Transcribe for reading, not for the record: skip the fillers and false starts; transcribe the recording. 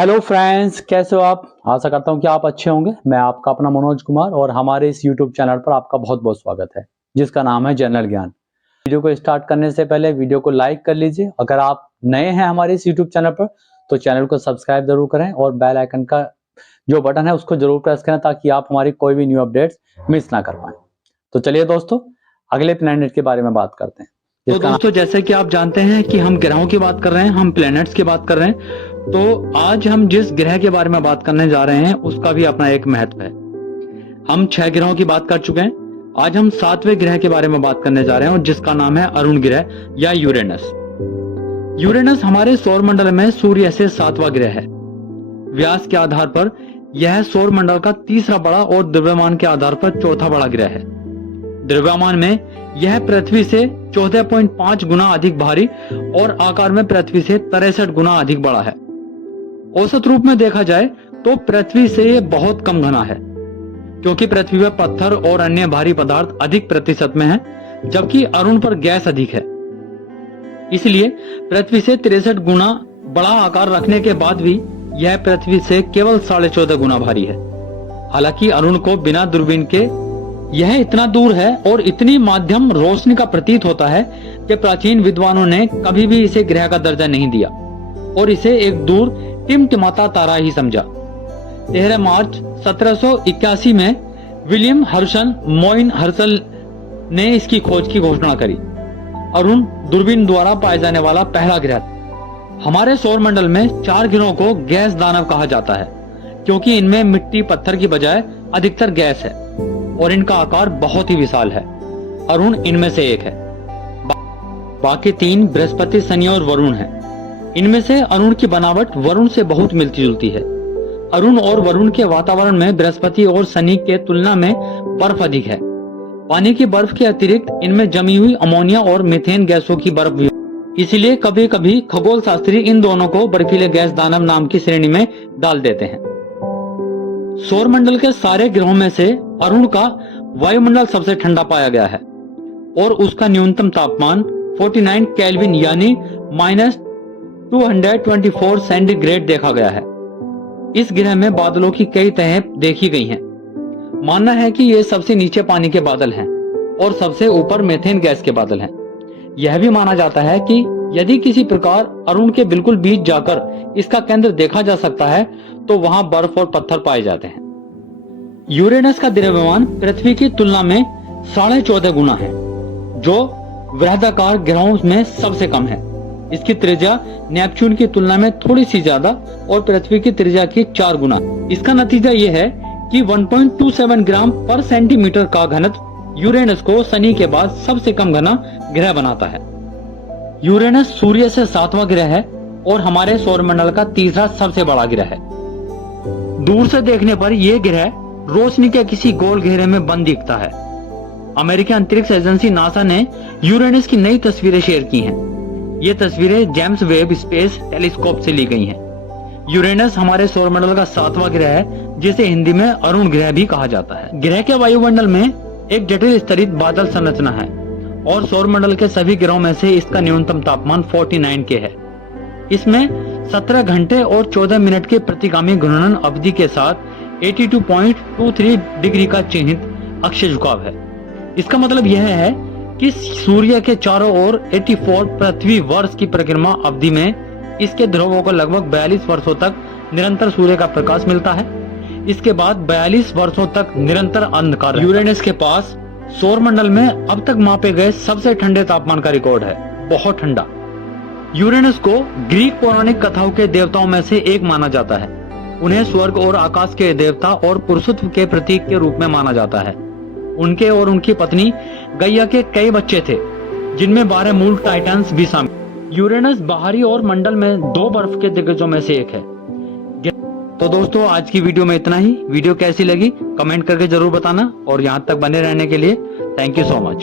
Hello friends, कैसे हो आप। आशा करता हूं कि आप अच्छे होंगे। मैं आपका अपना मनोज कुमार और हमारे इस यूट्यूब चैनल पर आपका बहुत बहुत स्वागत है, जिसका नाम है जनरल ज्ञान। वीडियो को स्टार्ट करने से पहले वीडियो को लाइक कर लीजिए। अगर आप नए हैं हमारे इस यूट्यूब चैनल पर तो चैनल को सब्सक्राइब जरूर करें और बेल आइकन का जो बटन है उसको जरूर प्रेस करें ताकि आप हमारी कोई भी न्यू अपडेट्स मिस ना कर पाए। तो चलिए दोस्तों, अगले प्लैनेट के बारे में बात करते हैं। तो दोस्तों, जैसे कि आप जानते हैं कि हम ग्रहों की बात कर रहे हैं, हम प्लैनेट्स की बात कर रहे हैं। तो आज हम जिस ग्रह के बारे में बात करने जा रहे हैं उसका भी अपना एक महत्व है। हम 6 ग्रहों की बात कर चुके हैं। आज हम 7वें ग्रह के बारे में बात करने जा रहे हैं और जिसका नाम है अरुण ग्रह या यूरेनस। यूरेनस हमारे सौर मंडल में सूर्य से 7वां ग्रह है। व्यास के आधार पर यह सौर मंडल का तीसरा बड़ा और द्रव्यमान के आधार पर चौथा बड़ा ग्रह है। द्रव्यमान में यह पृथ्वी से 14.5 गुना अधिक भारी और आकार में पृथ्वी से 63 गुना अधिक बड़ा है। औसत रूप में देखा जाए तो पृथ्वी से यह बहुत कम घना है, क्योंकि पृथ्वी पर पत्थर और अन्य भारी पदार्थ अधिक प्रतिशत में है, जबकि अरुण पर गैस अधिक है। इसलिए पृथ्वी से 63 गुना बड़ा आकार रखने के बाद भी यह पृथ्वी से केवल 14.5 गुना भारी है। हालांकि अरुण को बिना दूरबीन के यह इतना दूर है और इतनी माध्यम रोशनी का प्रतीत होता है कि प्राचीन विद्वानों ने कभी भी इसे ग्रह का दर्जा नहीं दिया और इसे एक दूर टिमटिमाता तारा ही समझा। 13 मार्च 1781 में विलियम हर्शन मोइन हर्सल ने इसकी खोज की घोषणा करी। अरुण दूरबीन द्वारा पाए जाने वाला पहला ग्रह। हमारे सौर मंडल में 4 ग्रहों को गैस दानव कहा जाता है, क्योंकि इनमें मिट्टी पत्थर की बजाय अधिकतर गैस है और इनका आकार बहुत ही विशाल है। अरुण इनमें से एक है। बाकी 3 बृहस्पति, शनि और वरुण हैं। इनमें से अरुण की बनावट वरुण से बहुत मिलती जुलती है। अरुण और वरुण के वातावरण में बृहस्पति और शनि के तुलना में बर्फ अधिक है। पानी की बर्फ के अतिरिक्त इनमें जमी हुई अमोनिया और मीथेन गैसों की बर्फ भी, इसलिए कभी कभी खगोल शास्त्री इन दोनों को बर्फीले गैस दानव नाम की श्रेणी में डाल देते हैं। सौर मंडल के सारे ग्रहों में से अरुण का वायुमंडल सबसे ठंडा पाया गया है और उसका न्यूनतम तापमान 49 केल्विन यानी -224 सेंटीग्रेड देखा गया है। इस ग्रह में बादलों की कई तहें देखी गई हैं। मानना है कि ये सबसे नीचे पानी के बादल हैं और सबसे ऊपर मीथेन गैस के बादल हैं। यह भी माना जाता है कि यदि किसी प्रकार अरुण के बिल्कुल बीच जाकर इसका केंद्र देखा जा सकता है तो वहां बर्फ और पत्थर पाए जाते हैं। यूरेनस का द्रव्यमान पृथ्वी की तुलना में 14.5 गुना है, जो वृहदाकार ग्रहों में सबसे कम है। इसकी त्रिज्या नेपच्यून की तुलना में थोड़ी सी ज्यादा और पृथ्वी की त्रिज्या की 4 गुना। इसका नतीजा यह है कि 1.27 ग्राम पर सेंटीमीटर का घनत्व यूरेनस को शनि के बाद सबसे कम घना ग्रह बनाता है। यूरेनस सूर्य से 7वां ग्रह है और हमारे सौर मंडल का तीसरा सबसे बड़ा ग्रह है। दूर से देखने पर यह ग्रह रोशनी के किसी गोल घेरे में बंद दिखता है। अमेरिकी अंतरिक्ष एजेंसी नासा ने यूरेनस की नई तस्वीरें शेयर की हैं। ये तस्वीरें जेम्स वेब स्पेस टेलीस्कोप से ली गई हैं। यूरेनस हमारे सौर मंडल का 7वां ग्रह है, जिसे हिंदी में अरुण ग्रह भी कहा जाता है। ग्रह के वायुमंडल में एक जटिल स्तरित बादल संरचना है और सौर मंडल के सभी ग्रहों में से इसका न्यूनतम तापमान 49 के है। इसमें 17 घंटे और 14 मिनट के प्रतिगामी घूर्णन अवधि के साथ 82.23 डिग्री का चिन्हित अक्षीय झुकाव है। इसका मतलब यह है कि सूर्य के चारों ओर 84 पृथ्वी वर्ष की परिक्रमा अवधि में इसके ध्रुवों को लगभग 42 वर्षों तक निरंतर सूर्य का प्रकाश मिलता है। इसके बाद 42 वर्षों तक निरंतर अंधकार। यूरेनस के पास सौर मंडल में अब तक मापे गए सबसे ठंडे तापमान का रिकॉर्ड है, बहुत ठंडा। यूरेनस को ग्रीक पौराणिक कथाओं के देवताओं में से एक माना जाता है। उन्हें स्वर्ग और आकाश के देवता और पुरुषत्व के प्रतीक के रूप में माना जाता है। उनके और उनकी पत्नी गैया के कई बच्चे थे, जिनमें 12 मूल टाइटन्स भी शामिल। यूरेनस बाहरी और मंडल में 2 बर्फ के दिग्गजों में से एक है। तो दोस्तों, आज की वीडियो में इतना ही। वीडियो कैसी लगी कमेंट करके जरूर बताना और यहाँ तक बने रहने के लिए थैंक यू सो मच।